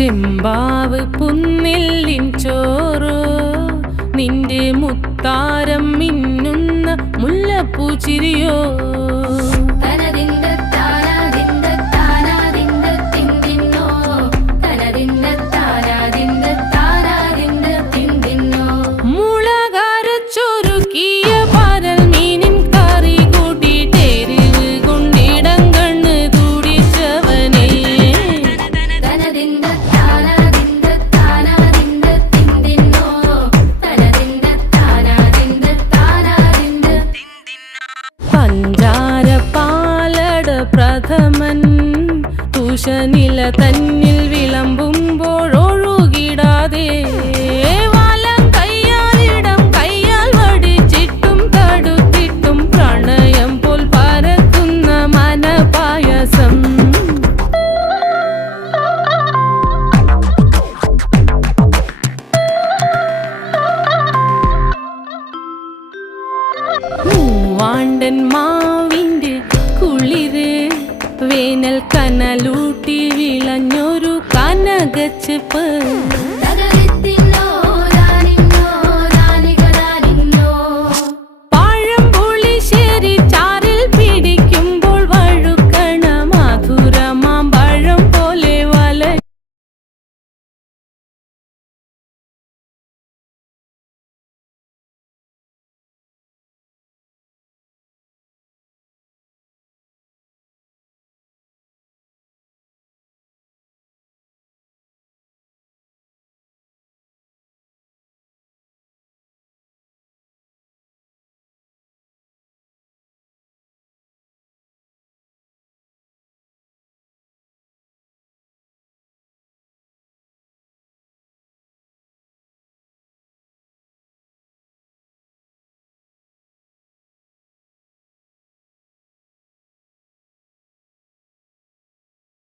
ചെമ്പാവ് പുന്നെല്ലിൻ ചോറോ നിന്റെ മുത്താരം മിന്നുന്ന മുല്ലപ്പൂച്ചിരിയോ പ്രഥമൻ തുഷനില തന്നിൽ വിളമ്പുമ്പോഴൊഴുകിടാതെ വലം കയ്യാലിടം കയ്യാൽ വടിച്ചിട്ടും തടുത്തിട്ടും പ്രണയം പോൽ പരക്കുന്ന മനപായസം മൂവാണ്ടൻ മാവിൻ്റെ കുളിര് വേനൽ കനലൂട്ടി വിളഞ്ഞൊരു കനകച്ചെപ്പ്